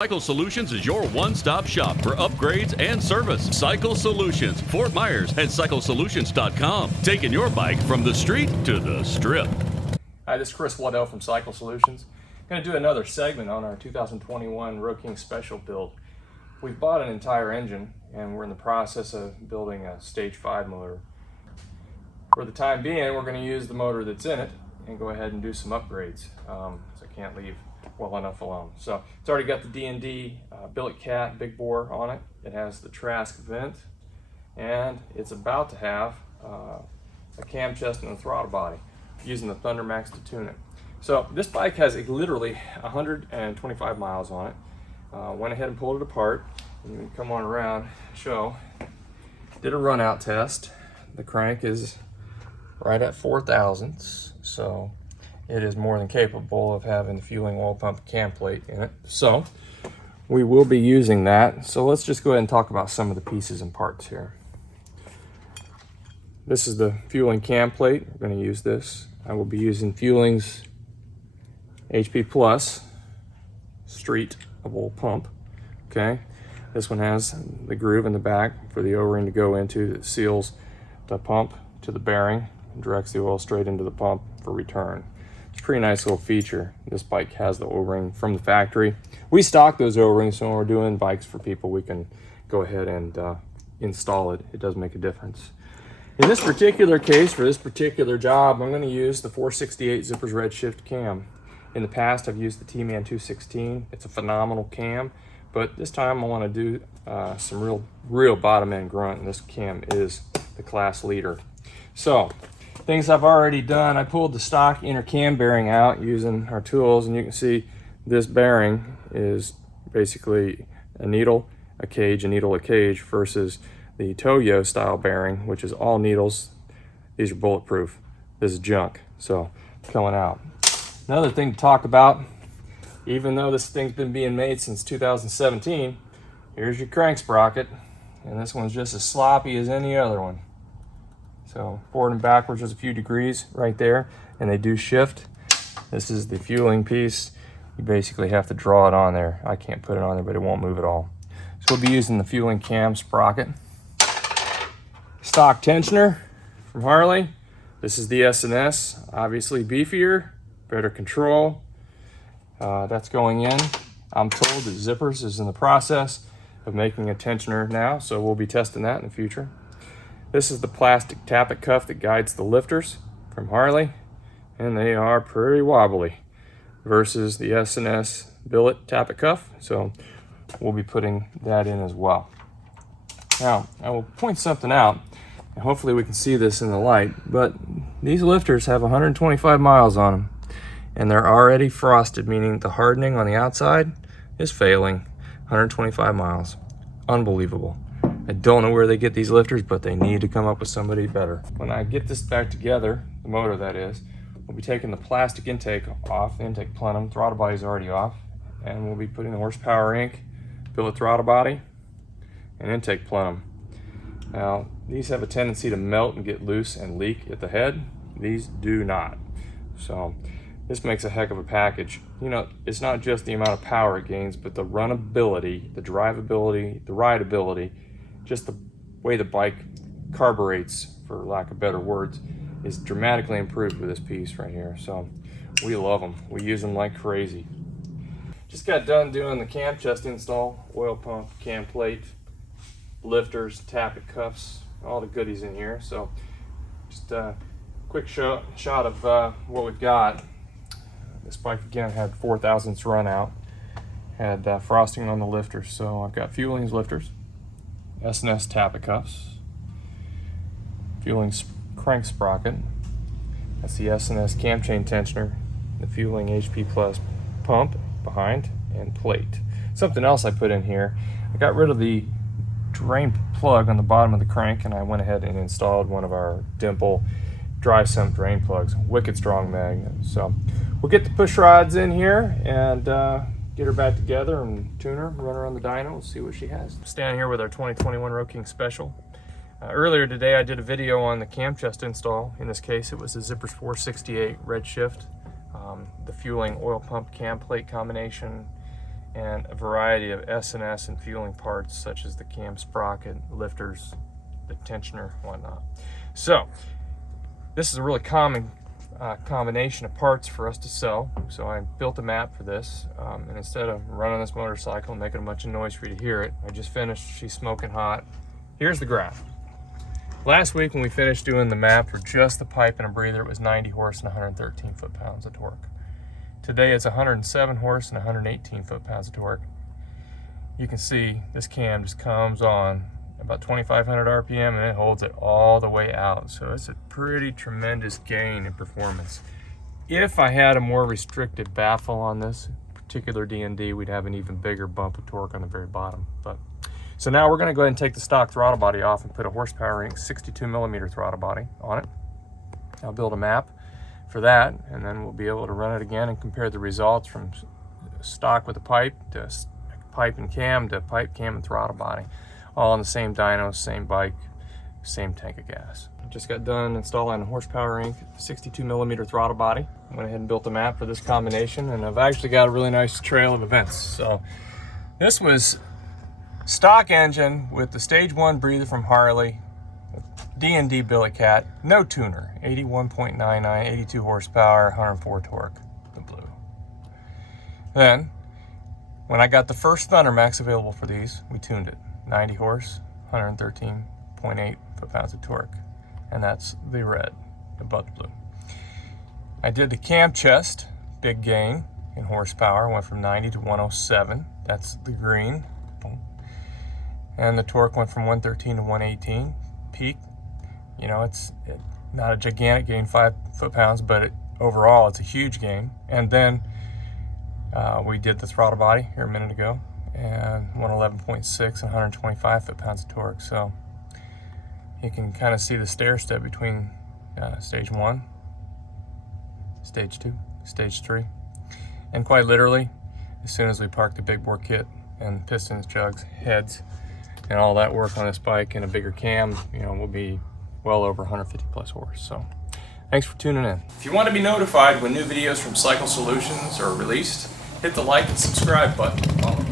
Cycle Solutions is your one-stop shop for upgrades and service. Cycle Solutions, Fort Myers, and CycleSolutions.com. Taking your bike from the street to the strip. Hi, this is Chris Waddell from Cycle Solutions. I'm going to do another segment on our 2021 Road King Special build. We've bought an entire engine and we're in the process of building a Stage 5 motor. For the time being, we're going to use the motor that's in it and go ahead and do some upgrades. So I can't leave well enough alone. So it's already got the D&D billet cat big bore on it. It has the Trask vent, and it's about to have a cam chest and a throttle body, using the Thunder Max to tune it. So this bike has literally 125 miles on it. Went ahead and pulled it apart. And you can come on around, show. Did a run out test. The crank is right at 4 thousandths, so it is more than capable of having the fueling oil pump cam plate in it. So we will be using that. So let's just go ahead and talk about some of the pieces and parts here. This is the fueling cam plate. We're going to use this. I will be using Fueling's HP Plus streetable pump. Okay, this one has the groove in the back for the O-ring to go into that seals the pump to the bearing and directs the oil straight into the pump for return. It's a pretty nice little feature. This bike has the O-ring from the factory. We stock those O-rings, so when we're doing bikes for people, we can go ahead and install it. It does make a difference. In this particular case, for this particular job, I'm going to use the 468 Zippers Redshift cam. In the past, I've used the T-Man 216. It's a phenomenal cam, but this time I want to do some real bottom end grunt, and this cam is the class leader. So things I've already done, I pulled the stock inner cam bearing out using our tools, and you can see this bearing is basically a needle, a cage, a needle, a cage, versus the Toyo style bearing, which is all needles. These are bulletproof. This is junk, so coming out. Another thing to talk about, even though this thing's been being made since 2017, here's your crank sprocket, and this one's just as sloppy as any other one. So forward and backwards is a few degrees right there, and they do shift. This is the fueling piece. You basically have to draw it on there. I can't put it on there, but it won't move at all. So we'll be using the fueling cam sprocket. Stock tensioner from Harley. This is the S&S, obviously beefier, better control. That's going in. I'm told that Zippers is in the process of making a tensioner now, so we'll be testing that in the future. This is the plastic tappet cuff that guides the lifters from Harley, and they are pretty wobbly versus the S&S billet tappet cuff, so we'll be putting that in as well. Now, I will point something out, and hopefully we can see this in the light, but these lifters have 125 miles on them, and they're already frosted, meaning the hardening on the outside is failing. 125 miles. Unbelievable. I don't know where they get these lifters, but they need to come up with somebody better. When I get this back together, the motor that is, we'll be taking the plastic intake off, the intake plenum, throttle body's already off, and we'll be putting the horsepower ink, billet throttle body, and intake plenum. Now, these have a tendency to melt and get loose and leak at the head. These do not. So this makes a heck of a package. You know, it's not just the amount of power it gains, but the runability, the drivability, the rideability, just the way the bike carburetes, for lack of better words, is dramatically improved with this piece right here. So we love them. We use them like crazy. Just got done doing the cam chest install, oil pump, cam plate, lifters, tappet cuffs, all the goodies in here. So just a quick shot of what we've got. This bike again had 4 thousandths run out, had frosting on the lifters. So I've got Fueling's lifters, S&S tappet cuffs, Fueling's crank sprocket, that's the S&S cam chain tensioner, the Fueling HP Plus pump behind, and plate. Something else I put in here, I got rid of the drain plug on the bottom of the crank, and I went ahead and installed one of our Dimple dry sump drain plugs. Wicked strong magnet. So we'll get the push rods in here and get her back together and tune her, run her on the dyno, and see what she has. Standing here with our 2021 Road King Special. Earlier today I did a video on the cam chest install. In this case it was the Zippers 468 Redshift, the Fueling oil pump cam plate combination, and a variety of S&S and fueling parts such as the cam sprocket, lifters, the tensioner, whatnot. So this is a really common combination of parts for us to sell. So I built a map for this, and instead of running this motorcycle and making a bunch of noise for you to hear it, I just finished. She's smoking hot. Here's the graph. Last week when we finished doing the map for just the pipe and a breather, it was 90 horse and 113 foot-pounds of torque. Today it's 107 horse and 118 foot-pounds of torque. You can see this cam just comes on about 2,500 RPM and it holds it all the way out. So it's a pretty tremendous gain in performance. If I had a more restricted baffle on this particular D&D, we'd have an even bigger bump of torque on the very bottom. So now we're going to go ahead and take the stock throttle body off and put a horsepower rating 62 millimeter throttle body on it. I'll build a map for that, and then we'll be able to run it again and compare the results from stock with the pipe to pipe and cam to pipe, cam, and throttle body. All on the same dyno, same bike, same tank of gas. Just got done installing a horsepower Inc. 62 millimeter throttle body. Went ahead and built a map for this combination, and I've actually got a really nice trail of events. So this was stock engine with the stage 1 breather from Harley, D&D Billy Cat, no tuner, 81.99, 82 horsepower, 104 torque, the blue. Then, when I got the first Thunder Max available for these, we tuned it. 90 horse, 113.8 foot-pounds of torque, and that's the red, above the blue. I did the cam chest, big gain in horsepower, went from 90 to 107, that's the green. And the torque went from 113 to 118 peak. You know, it's not a gigantic gain, 5 foot-pounds, but overall it's a huge gain. And then we did the throttle body here a minute ago, and 111.6 and 125 foot-pounds of torque. So you can kind of see the stair step between stage 1, stage 2, stage 3. And quite literally, as soon as we park the big bore kit and pistons, jugs, heads, and all that work on this bike and a bigger cam, you know, will be well over 150 plus horse. So thanks for tuning in. If you want to be notified when new videos from Cycle Solutions are released, hit the like and subscribe button.